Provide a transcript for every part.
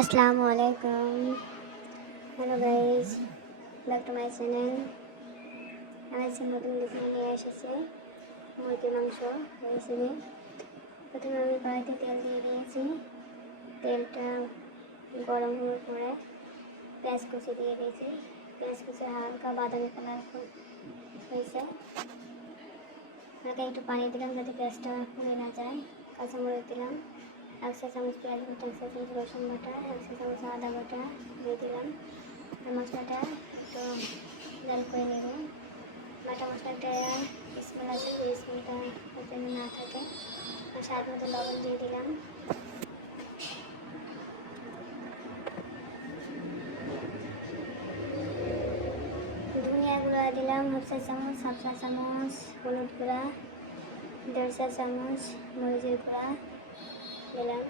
আসসালামু আলাইকুম। Hello guys, back to my channel. আমি আজকে নতুন রেসিপি নিয়ে এসেছি মুরগির মাংস রেসিপি। প্রথমে আমি কড়াইতে তেল দিয়ে দিয়েছি। তেলটা গরম হওয়ার পরে পেঁয়াজ কুচি দিয়ে দিয়েছি। পেঁয়াজ কুচি হালকা বাদামি কালার হয়েছে। হালকা একটু পানি দিলাম যাতে পেঁয়াজটা পুড়ে না যায়। কাঁচামরিচ দিলাম, 1 চা চামচ পেঁয়াজ বাটা, 1 চা চামচ রসুন বাটা, 1 চা চামচ আদা বাটা দিয়ে দিলাম। আর মশলাটা একটু জাল করে নেব। বাটা মশলাটা স্মেল আছে, ওই স্মেলটা যেন না থাকে। আর স্বাদ মতো লবণ দিয়ে দিলাম। ধনিয়া গুঁড়া দিলাম 1/2 চা চামচ, 1/2 চা চামচ হলুদ গুঁড়া, 1.5 চা চামচ মরিচের গুঁড়া দিলাম।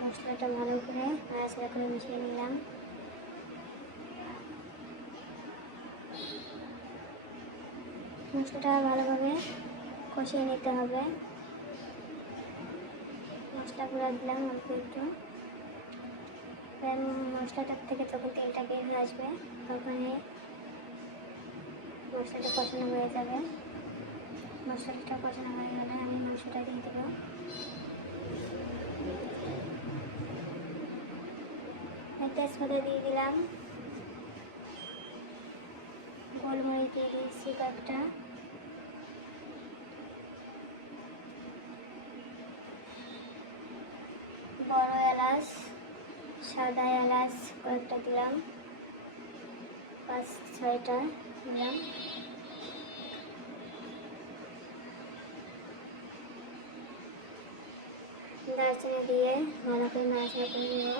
মশলাটা ভালো করে নাড়াচাড়া করে মিশিয়ে নিলাম। মশলাটা ভালোভাবে কষিয়ে নিতে হবে। মশলা গুঁড়া দিলাম অল্প একটু। মশলাটার থেকে যখন তেলটা বের হয়ে আসবে তখনই মশলাটা কষানো হয়ে যাবে। মশলাটা কষানো হয়ে গেলে আমি মাংসটা দিয়ে দেবো। তেজপাতা দিয়ে দিলাম, গোলমরিচ দিয়ে দিয়েছি কয়েকটা, বড় এলাচ, সাদা এলাচ কয়েকটা দিলাম, 5-6টা দিলাম। দারচিনি দিয়ে ভালো করে নাড়াচাড়া করে নেব।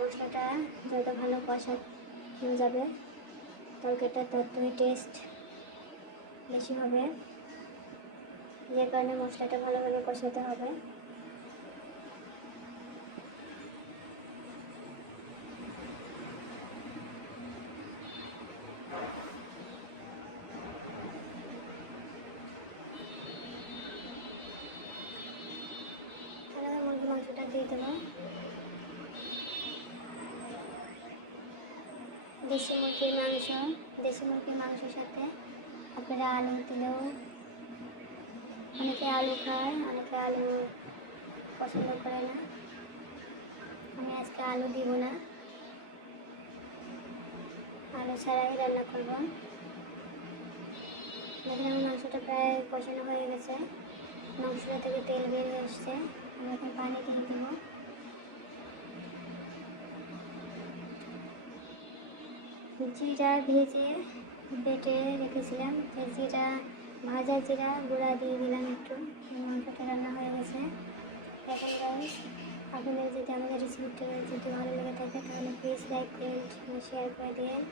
মশলাটা যত ভালো কষানো যাবে তরকারিটা ততই টেস্ট বেশি হবে, যে কারণে মশলাটা ভালোভাবে কষাতে হবে। মুরগির মাংসটা দিয়ে দেবো। দেশি মুরগির মাংসের সাথে আপনারা আলু দিলেও, অনেকে আলু খায়, অনেকে আলু পছন্দ করে না। আমি আজকে আলু দিব না, আলু ছাড়াই রান্না করব। দেখেন আমার মাংসটা প্রায় কষানো হয়ে গেছে, মাংসটা থেকে তেল বেরিয়ে এসছে। আমি এখন পানি দিয়ে দেব। জিরা ভেজে বেটে রেখেছিলাম, জিরা ভাজা জিরা গুঁড়া দিয়ে দিলাম একটু। মাংসটা রান্না হয়ে গেছে। এখন গাইস, আপনাদের যদি আমাদের রেসিপিটা যদি ভালো লেগে থাকে তাহলে প্লিজ লাইক, কমেন্ট, শেয়ার করে দিন।